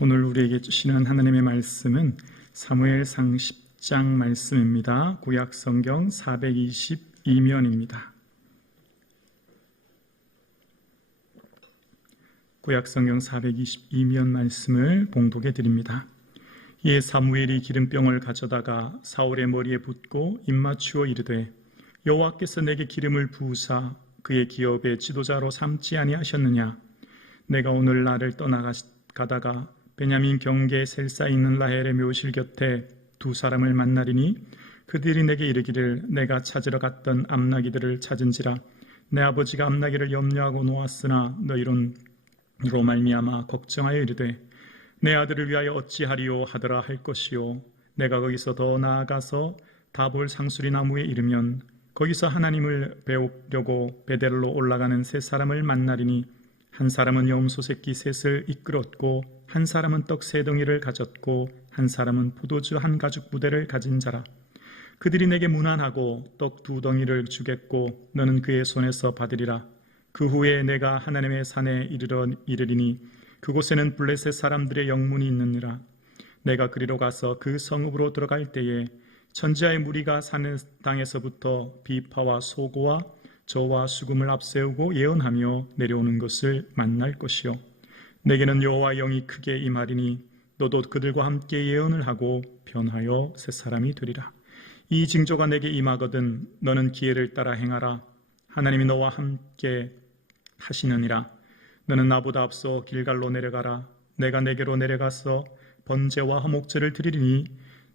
오늘 우리에게 주시는 하나님의 말씀은 사무엘상 10장 말씀입니다. 구약 성경 422면입니다. 구약 성경 422면 말씀을 봉독해 드립니다. 이에 사무엘이 기름병을 가져다가 사울의 머리에 붓고 입맞추어 이르되 여호와께서 내게 기름을 부으사 그의 기업의 지도자로 삼지 아니하셨느냐? 내가 오늘 나를 떠나가다가 베냐민 경계 셀사 있는 라헬의 묘실 곁에 두 사람을 만나리니 그들이 내게 이르기를 내가 찾으러 갔던 암나기들을 찾은지라 내 아버지가 암나기를 염려하고 놓았으나 너희로 말미암아 걱정하여 이르되 내 아들을 위하여 어찌하리요 하더라 할 것이요 내가 거기서 더 나아가서 다볼 상수리 나무에 이르면 거기서 하나님을 배우려고 베델로 올라가는 세 사람을 만나리니 한 사람은 염소 새끼 셋을 이끌었고 한 사람은 떡 세 덩이를 가졌고 한 사람은 포도주 한 가죽 부대를 가진 자라. 그들이 내게 문안하고 떡 두 덩이를 주겠고 너는 그의 손에서 받으리라. 그 후에 내가 하나님의 산에 이르리니 그곳에는 블레셋 사람들의 영문이 있느니라. 내가 그리로 가서 그 성읍으로 들어갈 때에 천지하의 무리가 사는 땅에서부터 비파와 소고와 저와 수금을 앞세우고 예언하며 내려오는 것을 만날 것이요 내게는 여호와 영이 크게 임하리니 너도 그들과 함께 예언을 하고 변하여 새 사람이 되리라. 이 징조가 내게 임하거든 너는 기회를 따라 행하라. 하나님이 너와 함께 하시느니라. 너는 나보다 앞서 길갈로 내려가라. 내가 내게로 내려가서 번제와 화목제를 드리리니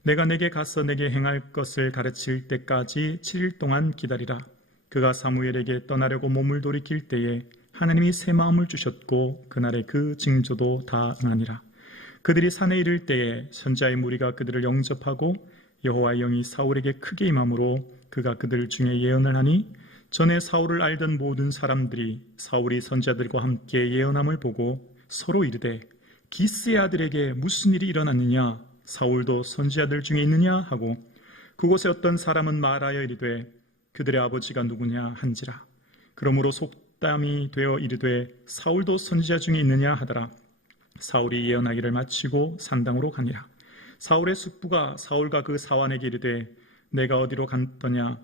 내가 내게 가서 내게 행할 것을 가르칠 때까지 7일 동안 기다리라. 그가 사무엘에게 떠나려고 몸을 돌이킬 때에 하나님이 새 마음을 주셨고 그날의 그 징조도 다 응하니라. 그들이 산에 이를 때에 선지자의 무리가 그들을 영접하고 여호와의 영이 사울에게 크게 임함으로 그가 그들 중에 예언을 하니 전에 사울을 알던 모든 사람들이 사울이 선지자들과 함께 예언함을 보고 서로 이르되 기스의 아들에게 무슨 일이 일어났느냐? 사울도 선지자들 중에 있느냐? 하고 그곳에 어떤 사람은 말하여 이르되 그들의 아버지가 누구냐 한지라. 그러므로 속담이 되어 이르되 사울도 선지자 중에 있느냐 하더라. 사울이 예언하기를 마치고 산당으로 가니라. 사울의 숙부가 사울과 그 사환에게 이르되 내가 어디로 갔더냐?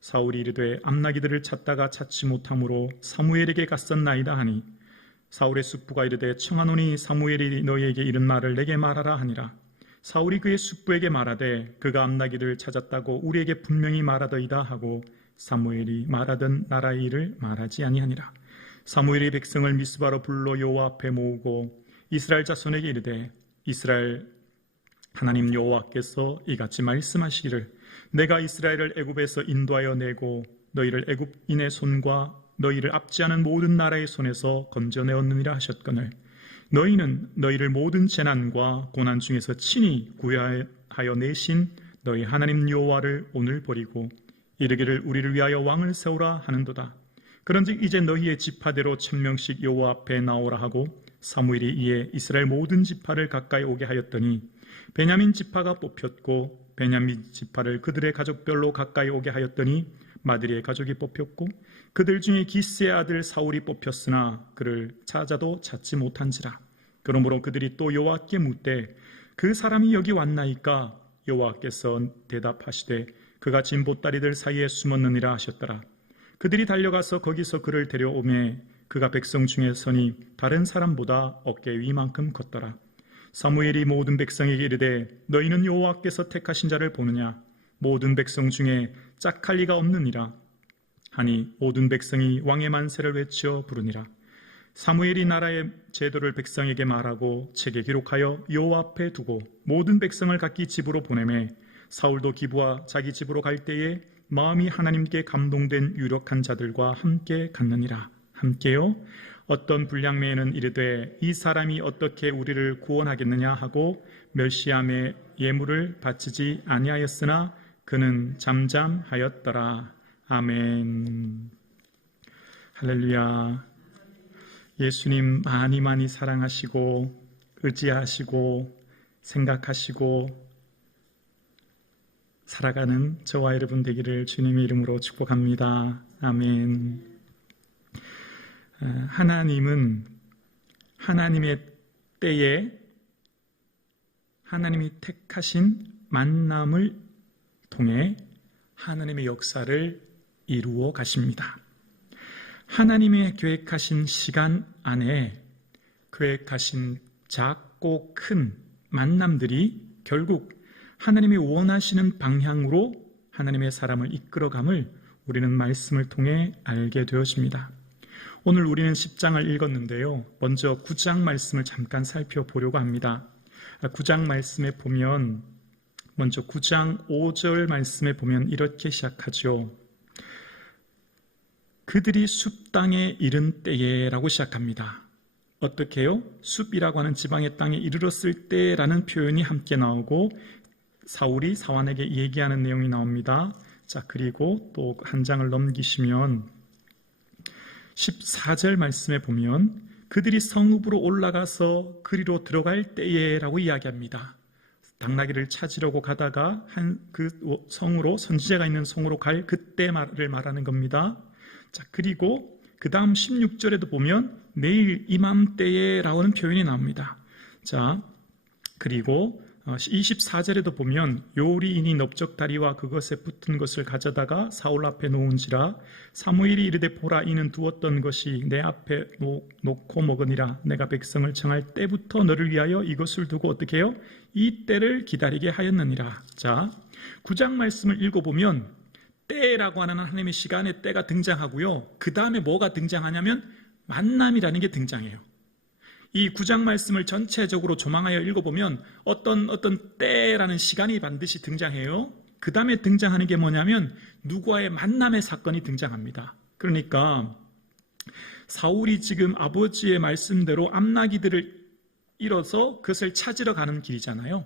사울이 이르되 암나기들을 찾다가 찾지 못함으로 사무엘에게 갔었나이다 하니 사울의 숙부가 이르되 청하노니 사무엘이 너희에게 이른 말을 내게 말하라 하니라. 사울이 그의 숙부에게 말하되 그가 암나기들을 찾았다고 우리에게 분명히 말하더이다 하고 사무엘이 말하던 나라의 일을 말하지 아니하니라. 사무엘이 백성을 미스바로 불러 여호와 앞에 모으고 이스라엘 자손에게 이르되 이스라엘 하나님 여호와께서 이같이 말씀하시기를 내가 이스라엘을 애굽에서 인도하여 내고 너희를 애굽인의 손과 너희를 압제하는 모든 나라의 손에서 건져내었느니라 하셨거늘 너희는 너희를 모든 재난과 고난 중에서 친히 구하여 내신 너희 하나님 여호와를 오늘 버리고 이르기를 우리를 위하여 왕을 세우라 하는도다. 그런즉 이제 너희의 지파대로 1000명씩 여호와 앞에 나오라 하고 사무엘이 이에 이스라엘 모든 지파를 가까이 오게 하였더니 베냐민 지파가 뽑혔고 베냐민 지파를 그들의 가족별로 가까이 오게 하였더니 마드리의 가족이 뽑혔고 그들 중에 기스의 아들 사울이 뽑혔으나 그를 찾아도 찾지 못한지라. 그러므로 그들이 또 여호와께 묻되 그 사람이 여기 왔나이까? 여호와께서 대답하시되 그가 진보다리들 사이에 숨었느니라 하셨더라. 그들이 달려가서 거기서 그를 데려오매 그가 백성 중에 서니 다른 사람보다 어깨 위만큼 컸더라. 사무엘이 모든 백성에게 이르되 너희는 여호와께서 택하신 자를 보느냐? 모든 백성 중에 짝할 리가 없느니라 하니 모든 백성이 왕의 만세를 외쳐 부르니라. 사무엘이 나라의 제도를 백성에게 말하고 책에 기록하여 여호와 앞에 두고 모든 백성을 각기 집으로 보내매 사울도 기브와 자기 집으로 갈 때에 마음이 하나님께 감동된 유력한 자들과 함께 갔느니라. 함께요. 어떤 불량매에는 이르되 이 사람이 어떻게 우리를 구원하겠느냐 하고 멸시함의 예물을 바치지 아니하였으나 그는 잠잠하였더라. 아멘. 할렐루야. 예수님 많이 사랑하시고 의지하시고 생각하시고 살아가는 저와 여러분 되기를 주님의 이름으로 축복합니다. 아멘. 하나님은 하나님의 때에 하나님이 택하신 만남을 통해 하나님의 역사를 이루어 가십니다. 하나님의 계획하신 시간 안에 계획하신 작고 큰 만남들이 결국 하나님이 원하시는 방향으로 하나님의 사람을 이끌어감을 우리는 말씀을 통해 알게 되었습니다. 오늘 우리는 10장을 읽었는데요. 먼저 9장 말씀을 잠깐 살펴보려고 합니다. 9장 말씀에 보면 먼저 9장 5절 말씀에 보면 이렇게 시작하죠. 그들이 숲 땅에 이른 때에 라고 시작합니다. 어떻게 해요? 숲이라고 하는 지방의 땅에 이르렀을 때라는 표현이 함께 나오고 사울이 사환에게 얘기하는 내용이 나옵니다. 자, 그리고 또 한 장을 넘기시면 14절 말씀에 보면 그들이 성읍으로 올라가서 그리로 들어갈 때에 라고 이야기합니다. 당나귀를 찾으려고 가다가 그 성으로, 선지자가 있는 성으로 갈 그때 말을 말하는 겁니다. 자, 그리고 그 다음 16절에도 보면 내일 이맘때에 라는 표현이 나옵니다. 자, 그리고 24절에도 보면 요리인이 넓적다리와 그것에 붙은 것을 가져다가 사울 앞에 놓은지라 사무엘이 이르되 보라 이는 두었던 것이 내 앞에 놓고 먹으니라 내가 백성을 정할 때부터 너를 위하여 이것을 두고 어떻게 해요? 이 때를 기다리게 하였느니라. 자, 9장 말씀을 읽어보면 때라고 하는 하나님의 시간의 때가 등장하고요. 그 다음에 뭐가 등장하냐면 만남이라는 게 등장해요. 이 9장 말씀을 전체적으로 조망하여 읽어보면 어떤 때라는 시간이 반드시 등장해요. 그 다음에 등장하는 게 뭐냐면 누구와의 만남의 사건이 등장합니다. 그러니까 사울이 지금 아버지의 말씀대로 암나기들을 잃어서 그것을 찾으러 가는 길이잖아요.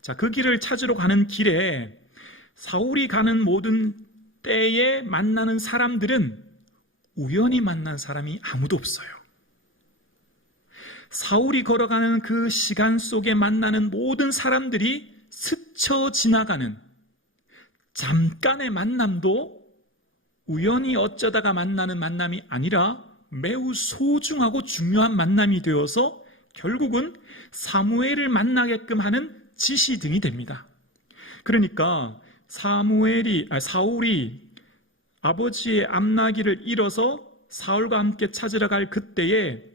자, 그 길을 찾으러 가는 길에 사울이 가는 모든 때에 만나는 사람들은 우연히 만난 사람이 아무도 없어요. 사울이 걸어가는 그 시간 속에 만나는 모든 사람들이 스쳐 지나가는 잠깐의 만남도 우연히 어쩌다가 만나는 만남이 아니라 매우 소중하고 중요한 만남이 되어서 결국은 사무엘을 만나게끔 하는 지시등이 됩니다. 그러니까 사울이 아버지의 암나기를 잃어서 사울과 함께 찾으러 갈 그때에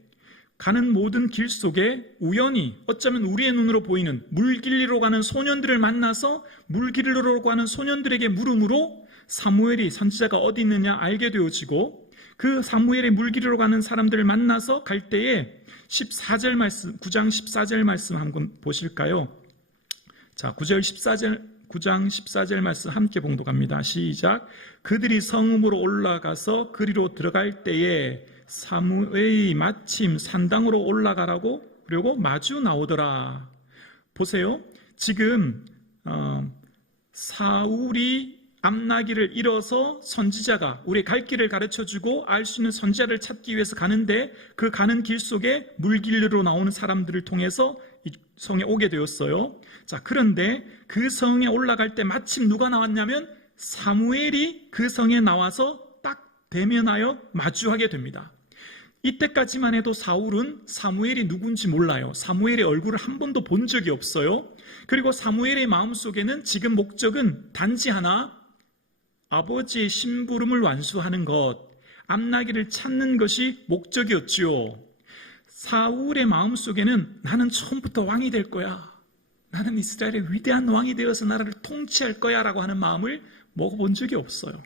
가는 모든 길 속에 우연히 어쩌면 우리의 눈으로 보이는 물길로 가는 소년들을 만나서 물길로 가는 소년들에게 물음으로 사무엘이 선지자가 어디 있느냐 알게 되어지고 그 사무엘의 물길로 가는 사람들을 만나서 갈 때에 14절 말씀, 9장 14절 말씀 한번 보실까요? 자, 9장 14절 말씀 함께 봉독합니다. 시작. 그들이 성읍으로 올라가서 그리로 들어갈 때에 사무엘이 마침 산당으로 올라가라고 그리고 마주 나오더라. 보세요. 지금 사울이 암나기를 잃어서 선지자가 우리의 갈 길을 가르쳐주고 알 수 있는 선지자를 찾기 위해서 가는데 그 가는 길 속에 물길로 나오는 사람들을 통해서 이 성에 오게 되었어요. 자, 그런데 그 성에 올라갈 때 마침 누가 나왔냐면 사무엘이 그 성에 나와서 딱 대면하여 마주하게 됩니다. 이때까지만 해도 사울은 사무엘이 누군지 몰라요. 사무엘의 얼굴을 한 번도 본 적이 없어요. 그리고 사무엘의 마음속에는 지금 목적은 단지 하나, 아버지의 심부름을 완수하는 것, 암나기를 찾는 것이 목적이었지요. 사울의 마음속에는 나는 처음부터 왕이 될 거야. 나는 이스라엘의 위대한 왕이 되어서 나라를 통치할 거야 라고 하는 마음을 먹어본 적이 없어요.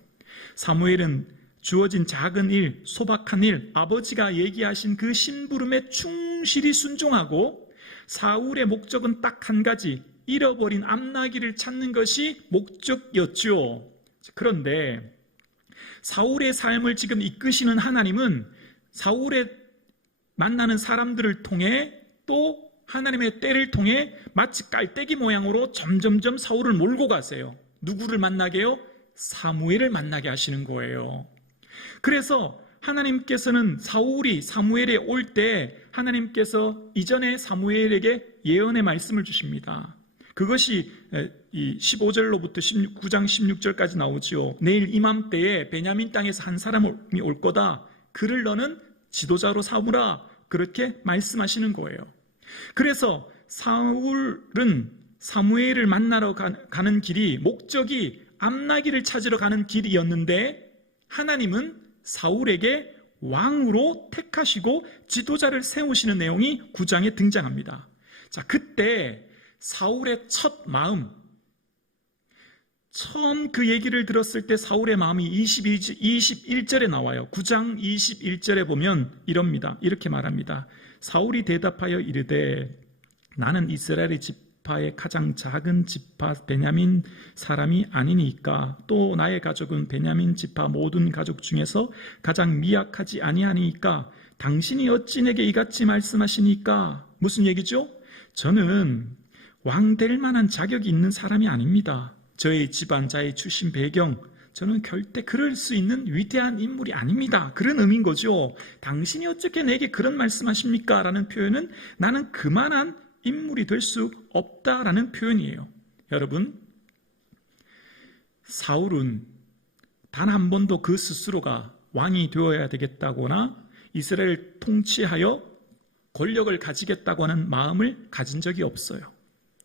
사무엘은 주어진 작은 일, 소박한 일, 아버지가 얘기하신 그 심부름에 충실히 순종하고 사울의 목적은 딱 한 가지, 잃어버린 암나기를 찾는 것이 목적이었죠. 그런데 사울의 삶을 지금 이끄시는 하나님은 사울의 만나는 사람들을 통해 또 하나님의 때를 통해 마치 깔때기 모양으로 점점점 사울을 몰고 가세요. 누구를 만나게 해요? 사무엘을 만나게 하시는 거예요. 그래서 하나님께서는 사울이 사무엘에 올 때 하나님께서 이전에 사무엘에게 예언의 말씀을 주십니다. 그것이 이 15절로부터 9장 16절까지 나오지요. 내일 이맘때에 베냐민 땅에서 한 사람이 올 거다. 그를 너는 지도자로 삼으라. 그렇게 말씀하시는 거예요. 그래서 사울은 사무엘을 만나러 가는 길이 목적이 암나기를 찾으러 가는 길이었는데 하나님은 사울에게 왕으로 택하시고 지도자를 세우시는 내용이 9장에 등장합니다. 자, 그때 사울의 첫 마음, 처음 그 얘기를 들었을 때 사울의 마음이 21절에 나와요. 9장 21절에 보면 이렇게 말합니다. 사울이 대답하여 이르되 나는 이스라엘의 지파의 가장 작은 지파 베냐민 사람이 아니니까 또 나의 가족은 베냐민 지파 모든 가족 중에서 가장 미약하지 아니하니까 당신이 어찌 내게 이같이 말씀하시니까. 무슨 얘기죠? 저는 왕 될 만한 자격이 있는 사람이 아닙니다. 저의 집안, 저의 출신 배경, 저는 절대 그럴 수 있는 위대한 인물이 아닙니다. 그런 의미인 거죠. 당신이 어떻게 내게 그런 말씀하십니까? 라는 표현은 나는 그만한 인물이 될 수 없다라는 표현이에요. 여러분, 사울은 단 한 번도 그 스스로가 왕이 되어야 되겠다거나 이스라엘 통치하여 권력을 가지겠다고 하는 마음을 가진 적이 없어요.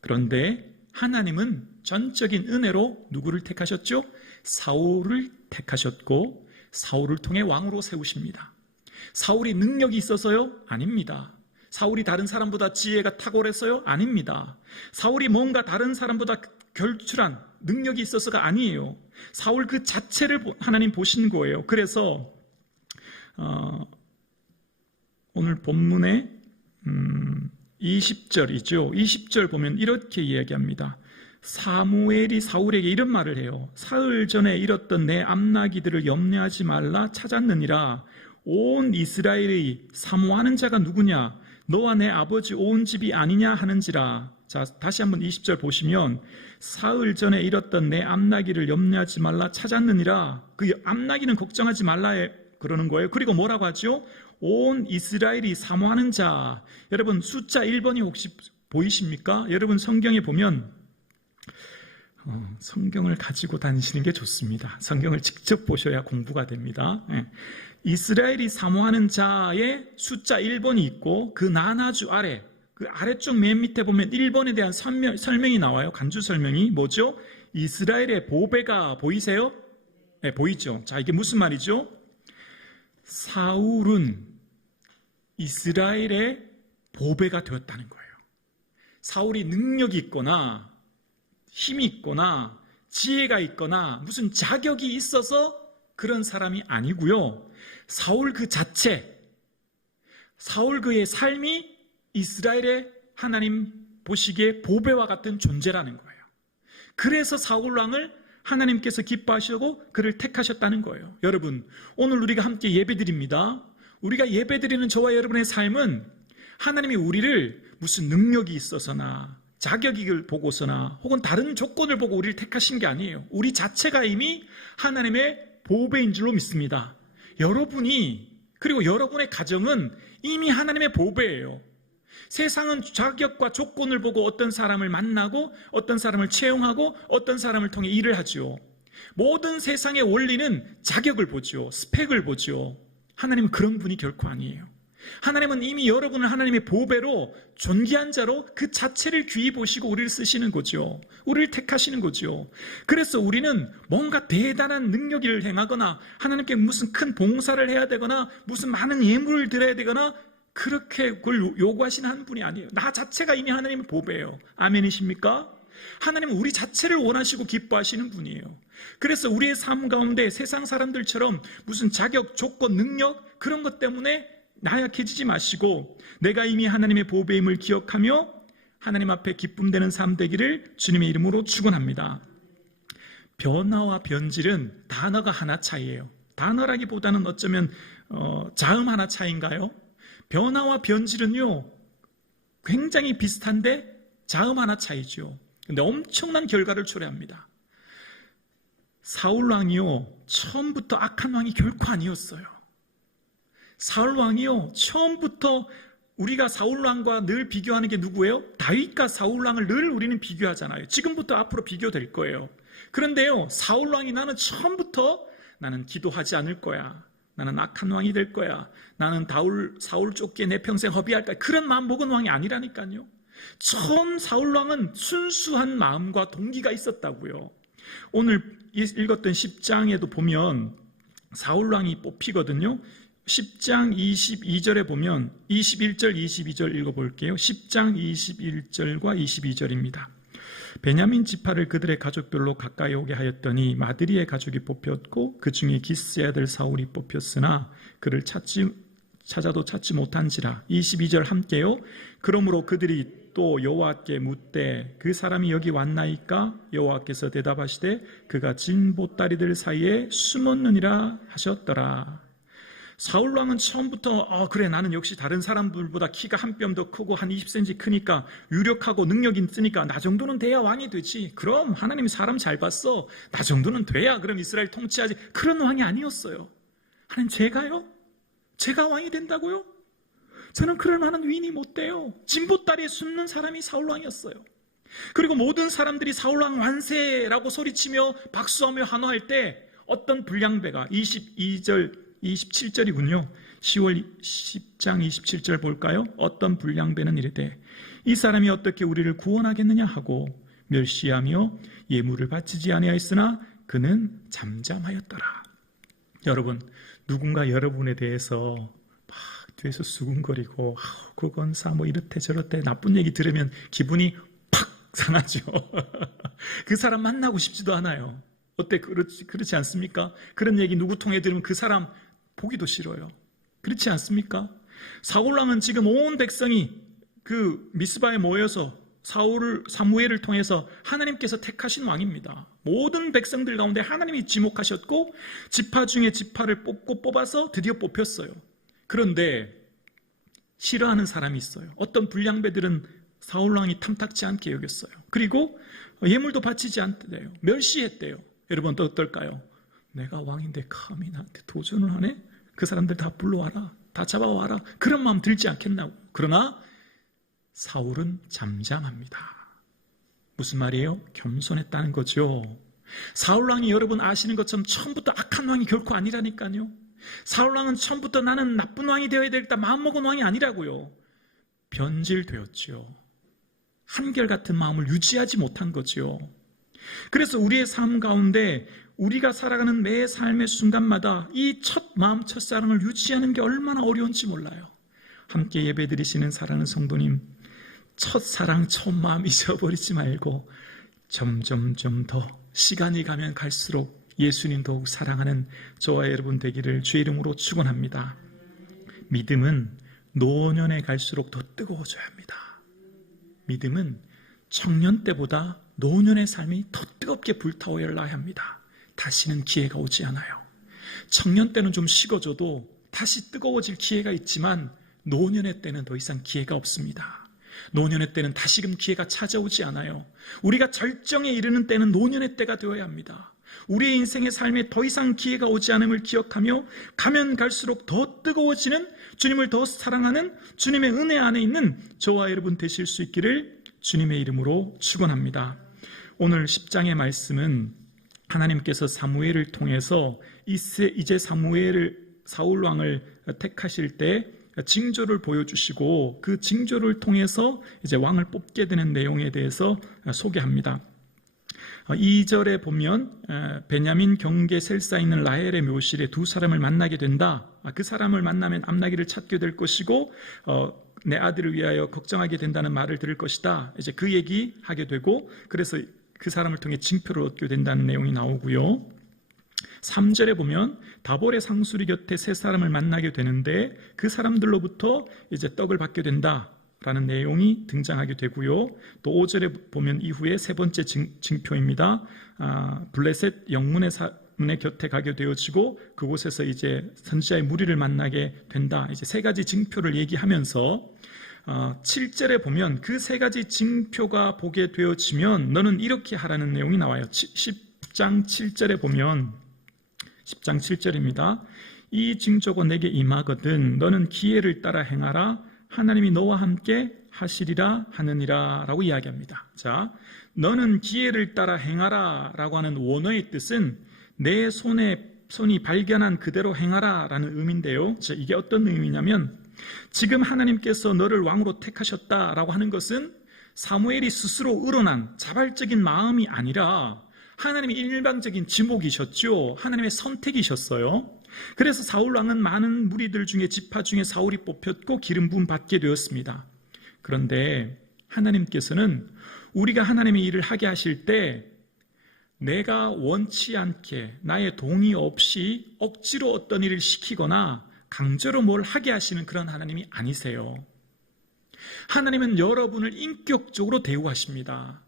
그런데 하나님은 전적인 은혜로 누구를 택하셨죠? 사울을 택하셨고 사울을 통해 왕으로 세우십니다. 사울이 능력이 있어서요? 아닙니다. 사울이 다른 사람보다 지혜가 탁월해서요? 아닙니다. 사울이 뭔가 다른 사람보다 결출한 능력이 있어서가 아니에요. 사울 그 자체를 하나님 보신 거예요. 그래서 오늘 본문에 20절이죠. 20절 보면 이렇게 이야기합니다. 사무엘이 사울에게 이런 말을 해요. 사흘 전에 잃었던 내 암나기들을 염려하지 말라 찾았느니라. 온 이스라엘의 사모하는 자가 누구냐? 너와 내 아버지 온 집이 아니냐 하는지라. 자, 다시 한번 20절 보시면 사흘 전에 잃었던 내 암나기를 염려하지 말라 찾았느니라. 그 암나기는 걱정하지 말라 그러는 거예요. 그리고 뭐라고 하죠? 온 이스라엘이 사모하는 자. 여러분 숫자 1번이 혹시 보이십니까? 여러분 성경에 보면 성경을 가지고 다니시는 게 좋습니다. 성경을 직접 보셔야 공부가 됩니다. 이스라엘이 사모하는 자의 숫자 1번이 있고 그 나나주 아래, 그 아래쪽 맨 밑에 보면 1번에 대한 설명이 나와요. 간주 설명이 뭐죠? 이스라엘의 보배가 보이세요? 네, 보이죠? 자, 이게 무슨 말이죠? 사울은 이스라엘의 보배가 되었다는 거예요. 사울이 능력이 있거나 힘이 있거나 지혜가 있거나 무슨 자격이 있어서 그런 사람이 아니고요. 사울 그 자체, 사울 그의 삶이 이스라엘의 하나님 보시기에 보배와 같은 존재라는 거예요. 그래서 사울 왕을 하나님께서 기뻐하시고 그를 택하셨다는 거예요. 여러분, 오늘 우리가 함께 예배드립니다. 우리가 예배드리는 저와 여러분의 삶은 하나님이 우리를 무슨 능력이 있어서나 자격을 보고서나 혹은 다른 조건을 보고 우리를 택하신 게 아니에요. 우리 자체가 이미 하나님의 보배인 줄로 믿습니다. 여러분이, 그리고 여러분의 가정은 이미 하나님의 보배예요. 세상은 자격과 조건을 보고 어떤 사람을 만나고 어떤 사람을 채용하고 어떤 사람을 통해 일을 하죠. 모든 세상의 원리는 자격을 보죠. 스펙을 보죠. 하나님은 그런 분이 결코 아니에요. 하나님은 이미 여러분을 하나님의 보배로 존귀한 자로 그 자체를 귀히 보시고 우리를 쓰시는 거죠. 우리를 택하시는 거죠. 그래서 우리는 뭔가 대단한 능력을 행하거나 하나님께 무슨 큰 봉사를 해야 되거나 무슨 많은 예물을 드려야 되거나 그렇게 그걸 요구하시는 한 분이 아니에요. 나 자체가 이미 하나님의 보배예요. 아멘이십니까? 하나님은 우리 자체를 원하시고 기뻐하시는 분이에요. 그래서 우리의 삶 가운데 세상 사람들처럼 무슨 자격, 조건, 능력 그런 것 때문에 나약해지지 마시고 내가 이미 하나님의 보배임을 기억하며 하나님 앞에 기쁨되는 삶 되기를 주님의 이름으로 축원합니다. 변화와 변질은 단어가 하나 차이예요. 단어라기보다는 어쩌면 자음 하나 차이인가요? 변화와 변질은요 굉장히 비슷한데 자음 하나 차이죠. 근데 엄청난 결과를 초래합니다. 사울 왕이요 처음부터 악한 왕이 결코 아니었어요. 사울 왕이요 처음부터 우리가 사울 왕과 늘 비교하는 게 누구예요? 다윗과 사울 왕을 늘 우리는 비교하잖아요. 지금부터 앞으로 비교될 거예요. 그런데요 사울 왕이 나는 처음부터 나는 기도하지 않을 거야. 나는 악한 왕이 될 거야. 나는 사울 쫓기에 내 평생 허비할 거야. 그런 마음 먹은 왕이 아니라니까요. 처음 사울왕은 순수한 마음과 동기가 있었다고요. 오늘 읽었던 10장에도 보면 사울왕이 뽑히거든요. 10장 22절에 보면 21절, 22절 읽어볼게요. 10장 21절과 22절입니다. 베냐민 지파를 그들의 가족별로 가까이 오게 하였더니 마드리의 가족이 뽑혔고 그 중에 기스의 아들 사울이 뽑혔으나 그를 찾아도 찾지 못한지라. 22절 함께요. 그러므로 그들이 또 여호와께 묻되 그 사람이 여기 왔나이까? 여호와께서 대답하시되 그가 진 보따리들 사이에 숨었느니라 하셨더라. 사울왕은 처음부터 그래, 나는 역시 다른 사람들보다 키가 한 뼘 더 크고 한 20cm 크니까 유력하고 능력이 있으니까 나 정도는 돼야 왕이 되지. 그럼 하나님이 사람 잘 봤어. 나 정도는 돼야 그럼 이스라엘 통치하지. 그런 왕이 아니었어요. 하나님, 제가 왕이 된다고요? 저는 그럴 만한 위인이 못 돼요. 진보다리에 숨는 사람이 사울왕이었어요. 그리고 모든 사람들이 사울왕 완세라고 소리치며 박수하며 환호할 때 어떤 불량배가 22절 27절이군요. 10장 27절 볼까요? 어떤 불량배는 이르되 이 사람이 어떻게 우리를 구원하겠느냐 하고 멸시하며 예물을 바치지 아니하였으나 그는 잠잠하였더라. 여러분, 누군가 여러분에 대해서 막 뒤에서 수군거리고 그건 뭐 이렇대 저렇대 나쁜 얘기 들으면 기분이 팍 상하죠. 그 사람 만나고 싶지도 않아요. 어때? 그렇지 않습니까? 그런 얘기 누구 통해 들으면 그 사람 보기도 싫어요. 그렇지 않습니까? 사울왕은 지금 온 백성이 그 미스바에 모여서 사무엘을 통해서 하나님께서 택하신 왕입니다. 모든 백성들 가운데 하나님이 지목하셨고 지파 중에 지파를 뽑아서 드디어 뽑혔어요. 그런데 싫어하는 사람이 있어요. 어떤 불량배들은 사울왕이 탐탁지 않게 여겼어요. 그리고 예물도 바치지 않대요. 멸시했대요. 여러분 어떨까요? 내가 왕인데 감히 나한테 도전을 하네? 그 사람들 다 불러와라. 다 잡아와라. 그런 마음 들지 않겠나고. 그러나 사울은 잠잠합니다. 무슨 말이에요? 겸손했다는 거죠. 사울왕이 여러분 아시는 것처럼 처음부터 악한 왕이 결코 아니라니까요. 사울왕은 처음부터 나는 나쁜 왕이 되어야 되겠다 마음먹은 왕이 아니라고요. 변질되었죠. 한결같은 마음을 유지하지 못한 거죠. 그래서 우리의 삶 가운데 우리가 살아가는 매 삶의 순간마다 이 첫 마음, 첫사랑을 유지하는 게 얼마나 어려운지 몰라요. 함께 예배드리시는 사랑하는 성도님, 첫사랑, 첫 마음 잊어버리지 말고 점점 더 시간이 가면 갈수록 예수님 더욱 사랑하는 저와 여러분 되기를 주의 이름으로 축원합니다. 믿음은 노년에 갈수록 더 뜨거워져야 합니다. 믿음은 청년 때보다 노년의 삶이 더 뜨겁게 불타올라야 합니다. 다시는 기회가 오지 않아요. 청년 때는 좀 식어져도 다시 뜨거워질 기회가 있지만 노년의 때는 더 이상 기회가 없습니다. 노년의 때는 다시금 기회가 찾아오지 않아요. 우리가 절정에 이르는 때는 노년의 때가 되어야 합니다. 우리의 인생의 삶에 더 이상 기회가 오지 않음을 기억하며 가면 갈수록 더 뜨거워지는 주님을 더 사랑하는 주님의 은혜 안에 있는 저와 여러분 되실 수 있기를 주님의 이름으로 축원합니다. 오늘 10장의 말씀은 하나님께서 사무엘을 통해서 이제 사울왕을 택하실 때 징조를 보여주시고 그 징조를 통해서 이제 왕을 뽑게 되는 내용에 대해서 소개합니다. 2절에 보면 베냐민 경계 셀사에 있는 라헬의 묘실에 두 사람을 만나게 된다. 그 사람을 만나면 암나기를 찾게 될 것이고 내 아들을 위하여 걱정하게 된다는 말을 들을 것이다. 이제 그 얘기하게 되고 그래서 그 사람을 통해 징표를 얻게 된다는 내용이 나오고요. 3절에 보면 다볼의 상수리 곁에 세 사람을 만나게 되는데 그 사람들로부터 이제 떡을 받게 된다라는 내용이 등장하게 되고요. 또 5절에 보면 이후에 세 번째 징표입니다. 블레셋 영문의 문의 곁에 가게 되어지고 그곳에서 이제 선지자의 무리를 만나게 된다. 이제 세 가지 징표를 얘기하면서 7절에 보면 그 세 가지 징표가 보게 되어지면 너는 이렇게 하라는 내용이 나와요. 10장 7절에 보면 10장 7절입니다. 이 징조가 내게 임하거든 너는 기회를 따라 행하라 하나님이 너와 함께 하시리라 하느니라 라고 이야기합니다. 자, 너는 기회를 따라 행하라 라고 하는 원어의 뜻은 내 손이 발견한 그대로 행하라 라는 의미인데요. 자, 이게 어떤 의미냐면 지금 하나님께서 너를 왕으로 택하셨다라고 하는 것은 사무엘이 스스로 우러난 자발적인 마음이 아니라 하나님의 일방적인 지목이셨죠. 하나님의 선택이셨어요. 그래서 사울 왕은 많은 무리들 중에 지파 중에 사울이 뽑혔고 기름 부음 받게 되었습니다. 그런데 하나님께서는 우리가 하나님의 일을 하게 하실 때 내가 원치 않게 나의 동의 없이 억지로 어떤 일을 시키거나 강제로 뭘 하게 하시는 그런 하나님이 아니세요. 하나님은 여러분을 인격적으로 대우하십니다.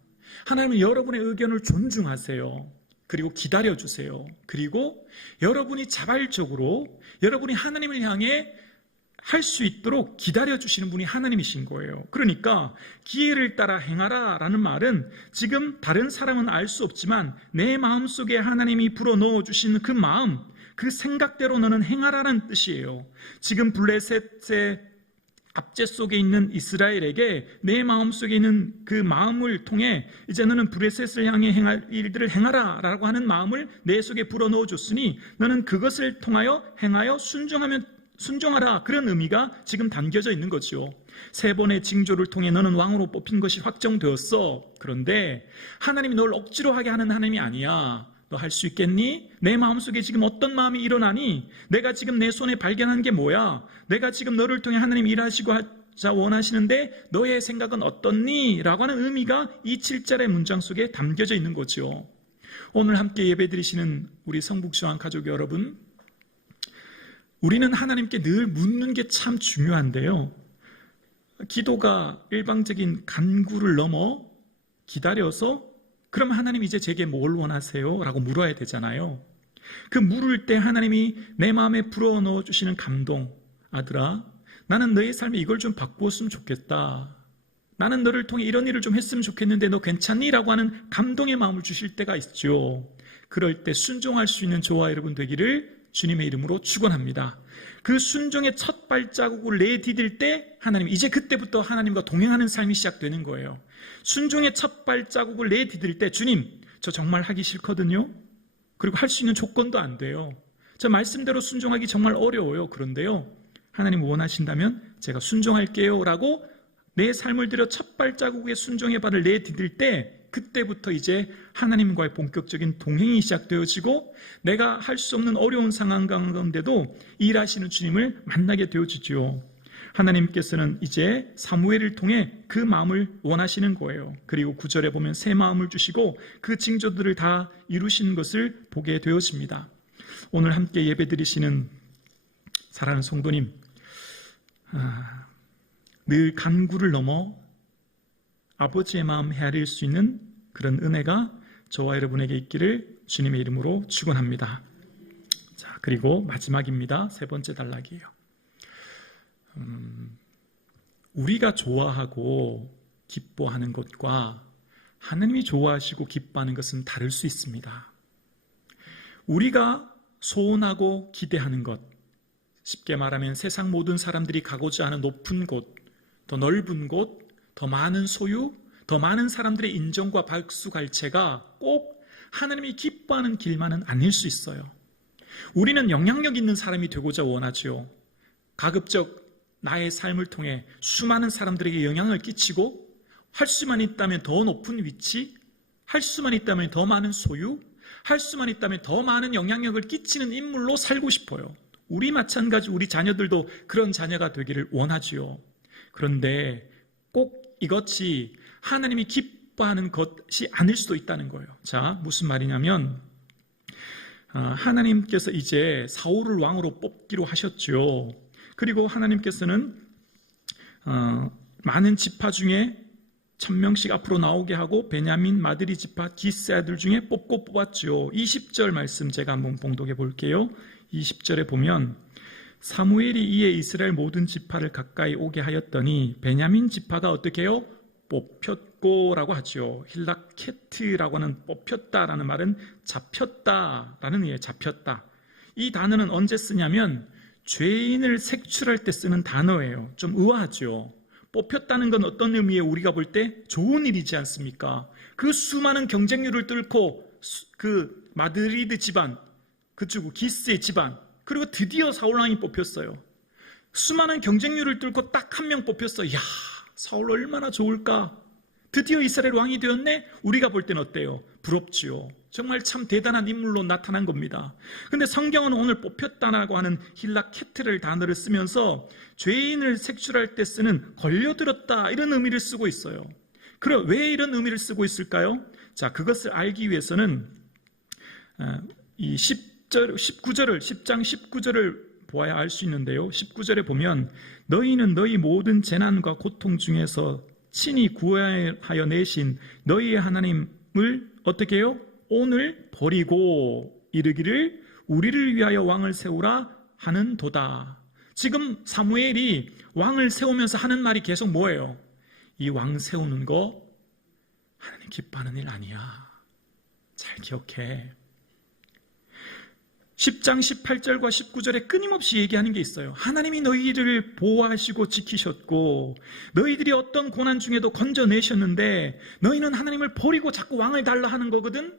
하나님은 여러분의 의견을 존중하세요. 그리고 기다려주세요. 그리고 여러분이 자발적으로 여러분이 하나님을 향해 할 수 있도록 기다려주시는 분이 하나님이신 거예요. 그러니까 기회를 따라 행하라 라는 말은 지금 다른 사람은 알 수 없지만 내 마음속에 하나님이 불어넣어주시는 그 마음, 그 생각대로 너는 행하라는 뜻이에요. 지금 블레셋의 압제 속에 있는 이스라엘에게 내 마음속에 있는 그 마음을 통해 이제 너는 블레셋을 향해 행할 일들을 행하라 라고 하는 마음을 내 속에 불어넣어 줬으니 너는 그것을 통하여 행하여 순종하라, 그런 의미가 지금 담겨져 있는 거죠. 3번의 징조를 통해 너는 왕으로 뽑힌 것이 확정되었어. 그런데 하나님이 널 억지로 하게 하는 하나님이 아니야. 너 할 수 있겠니? 내 마음속에 지금 어떤 마음이 일어나니? 내가 지금 내 손에 발견한 게 뭐야? 내가 지금 너를 통해 하나님 일하시고 하자 원하시는데 너의 생각은 어떻니? 라고 하는 의미가 이 7절의 문장 속에 담겨져 있는 거죠. 오늘 함께 예배드리시는 우리 성북시왕 가족 여러분, 우리는 하나님께 늘 묻는 게 참 중요한데요. 기도가 일방적인 간구를 넘어 기다려서 그럼 하나님 이제 제게 뭘 원하세요? 라고 물어야 되잖아요. 그 물을 때 하나님이 내 마음에 불어넣어 주시는 감동, 아들아 나는 너의 삶에 이걸 좀 바꾸었으면 좋겠다. 나는 너를 통해 이런 일을 좀 했으면 좋겠는데 너 괜찮니? 라고 하는 감동의 마음을 주실 때가 있죠. 그럴 때 순종할 수 있는 저와 여러분 되기를 주님의 이름으로 축원합니다. 그 순종의 첫 발자국을 내디딜 때 하나님, 이제 그때부터 하나님과 동행하는 삶이 시작되는 거예요. 순종의 첫 발자국을 내디딜 때 주님, 저 정말 하기 싫거든요. 그리고 할 수 있는 조건도 안 돼요. 저 말씀대로 순종하기 정말 어려워요. 그런데요, 하나님 원하신다면 제가 순종할게요 라고 내 삶을 들여 첫 발자국의 순종의 발을 내디딜 때 그때부터 이제 하나님과의 본격적인 동행이 시작되어지고 내가 할 수 없는 어려운 상황 가운데도 일하시는 주님을 만나게 되어지죠. 하나님께서는 이제 사무엘을 통해 그 마음을 원하시는 거예요. 그리고 9절에 보면 새 마음을 주시고 그 징조들을 다 이루신 것을 보게 되어집니다. 오늘 함께 예배드리시는 사랑하는 성도님, 늘 간구를 넘어 아버지의 마음 헤아릴 수 있는 그런 은혜가 저와 여러분에게 있기를 주님의 이름으로 축원합니다. 자, 그리고 마지막입니다. 3번째 단락이에요. 우리가 좋아하고 기뻐하는 것과 하나님이 좋아하시고 기뻐하는 것은 다를 수 있습니다. 우리가 소원하고 기대하는 것, 쉽게 말하면 세상 모든 사람들이 가고자 하는 높은 곳, 더 넓은 곳, 더 많은 소유, 더 많은 사람들의 인정과 박수갈채가 꼭 하나님이 기뻐하는 길만은 아닐 수 있어요. 우리는 영향력 있는 사람이 되고자 원하죠. 가급적 나의 삶을 통해 수많은 사람들에게 영향을 끼치고 할 수만 있다면 더 높은 위치, 할 수만 있다면 더 많은 소유, 할 수만 있다면 더 많은 영향력을 끼치는 인물로 살고 싶어요. 우리 마찬가지 우리 자녀들도 그런 자녀가 되기를 원하지요. 그런데 꼭 이것이 하나님이 기뻐하는 것이 아닐 수도 있다는 거예요. 자, 무슨 말이냐면 하나님께서 이제 사울을 왕으로 뽑기로 하셨죠. 그리고 하나님께서는 많은 지파 중에 1000명씩 앞으로 나오게 하고 베냐민, 마드리 지파, 기스 아들 중에 뽑았죠. 20절 말씀 제가 한번 봉독해 볼게요. 20절에 보면 사무엘이 이에 이스라엘 모든 지파를 가까이 오게 하였더니 베냐민 지파가 어떻게 해요? 뽑혔고 라고 하죠. 힐라케트라고 하는 뽑혔다라는 말은 잡혔다라는 의미예요. 잡혔다. 이 단어는 언제 쓰냐면 죄인을 색출할 때 쓰는 단어예요. 좀 의아하죠. 뽑혔다는 건 어떤 의미예요? 우리가 볼 때 좋은 일이지 않습니까? 그 수많은 경쟁률을 뚫고 그 마드리드 집안, 그쪽 기스의 집안, 그리고 드디어 사울왕이 뽑혔어요. 수많은 경쟁률을 뚫고 딱 한 명 뽑혔어. 이야, 사울 얼마나 좋을까? 드디어 이스라엘 왕이 되었네? 우리가 볼 때는 어때요? 부럽지요. 정말 참 대단한 인물로 나타난 겁니다. 근데 성경은 오늘 뽑혔다라고 하는 힐라케트를 단어를 쓰면서 죄인을 색출할 때 쓰는 걸려들었다 이런 의미를 쓰고 있어요. 그럼 왜 이런 의미를 쓰고 있을까요? 자, 그것을 알기 위해서는 이 10장 19절을 보아야 알 수 있는데요. 19절에 보면 너희는 너희 모든 재난과 고통 중에서 친히 구하여 내신 너희의 하나님을 어떻게 해요? 오늘 버리고 이르기를 우리를 위하여 왕을 세우라 하는도다. 지금 사무엘이 왕을 세우면서 하는 말이 계속 뭐예요? 이 왕 세우는 거 하나님 기뻐하는 일 아니야. 잘 기억해. 10장 18절과 19절에 끊임없이 얘기하는 게 있어요. 하나님이 너희를 보호하시고 지키셨고 너희들이 어떤 고난 중에도 건져내셨는데 너희는 하나님을 버리고 자꾸 왕을 달라 하는 거거든.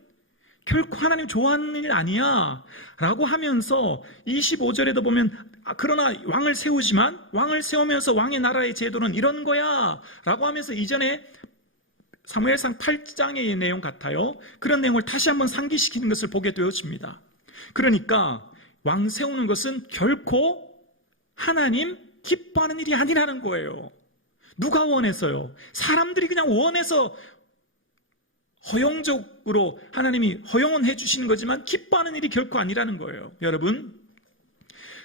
결코 하나님 좋아하는 일 아니야 라고 하면서 25절에도 보면 그러나 왕을 세우지만 왕을 세우면서 왕의 나라의 제도는 이런 거야 라고 하면서 이전에 사무엘상 8장의 내용 같아요. 그런 내용을 다시 한번 상기시키는 것을 보게 되어집니다. 그러니까 왕 세우는 것은 결코 하나님 기뻐하는 일이 아니라는 거예요. 누가 원해서요? 사람들이 그냥 원해서 허용적으로 하나님이 허용은 해주시는 거지만 기뻐하는 일이 결코 아니라는 거예요. 여러분,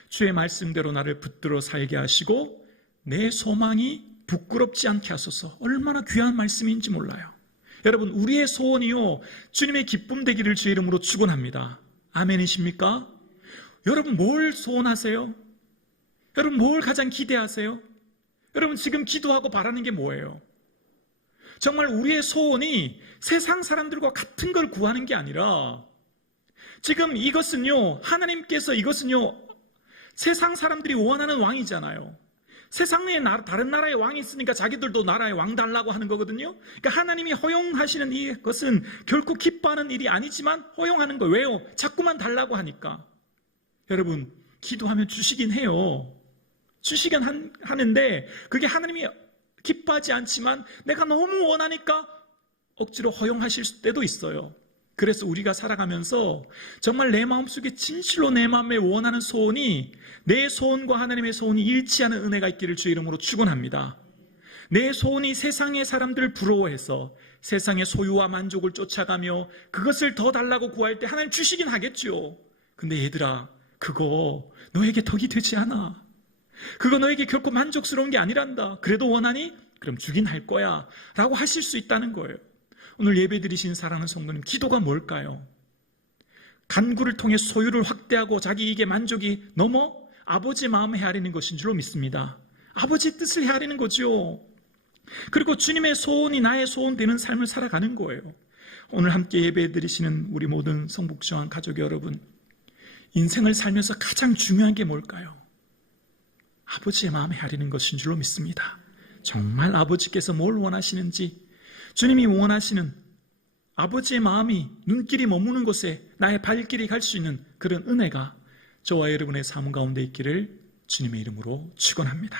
주의 말씀대로 나를 붙들어 살게 하시고 내 소망이 부끄럽지 않게 하소서. 얼마나 귀한 말씀인지 몰라요. 여러분, 우리의 소원이요 주님의 기쁨 되기를 주의 이름으로 축원합니다. 아멘이십니까? 여러분 뭘 소원하세요? 여러분 뭘 가장 기대하세요? 여러분 지금 기도하고 바라는 게 뭐예요? 정말 우리의 소원이 세상 사람들과 같은 걸 구하는 게 아니라 지금 이것은요 하나님께서 이것은요 세상 사람들이 원하는 왕이잖아요. 세상에 다른 나라의 왕이 있으니까 자기들도 나라의 왕 달라고 하는 거거든요. 그러니까 하나님이 허용하시는 이것은 결코 기뻐하는 일이 아니지만 허용하는 거예요. 왜요? 자꾸만 달라고 하니까. 여러분 기도하면 주시긴 해요. 주시긴 하는데 그게 하나님이 기뻐하지 않지만 내가 너무 원하니까 억지로 허용하실 때도 있어요. 그래서 우리가 살아가면서 정말 내 마음속에 진실로 내 마음에 원하는 소원이 내 소원과 하나님의 소원이 일치하는 은혜가 있기를 주의 이름으로 축원합니다. 내 소원이 세상의 사람들을 부러워해서 세상의 소유와 만족을 쫓아가며 그것을 더 달라고 구할 때 하나님 주시긴 하겠죠. 근데 얘들아 그거 너에게 덕이 되지 않아. 그거 너에게 결코 만족스러운 게 아니란다. 그래도 원하니? 그럼 주긴 할 거야 라고 하실 수 있다는 거예요. 오늘 예배 드리신 사랑하는 성도님, 기도가 뭘까요? 간구를 통해 소유를 확대하고 자기 이익에 만족이 넘어 아버지의 마음을 헤아리는 것인 줄로 믿습니다. 아버지의 뜻을 헤아리는 거죠. 그리고 주님의 소원이 나의 소원 되는 삶을 살아가는 거예요. 오늘 함께 예배 드리시는 우리 모든 성북시원 가족 여러분, 인생을 살면서 가장 중요한 게 뭘까요? 아버지의 마음을 헤아리는 것인 줄로 믿습니다. 정말 아버지께서 뭘 원하시는지, 주님이 원하시는 아버지의 마음이 눈길이 머무는 곳에 나의 발길이 갈 수 있는 그런 은혜가 저와 여러분의 삶 가운데 있기를 주님의 이름으로 축원합니다.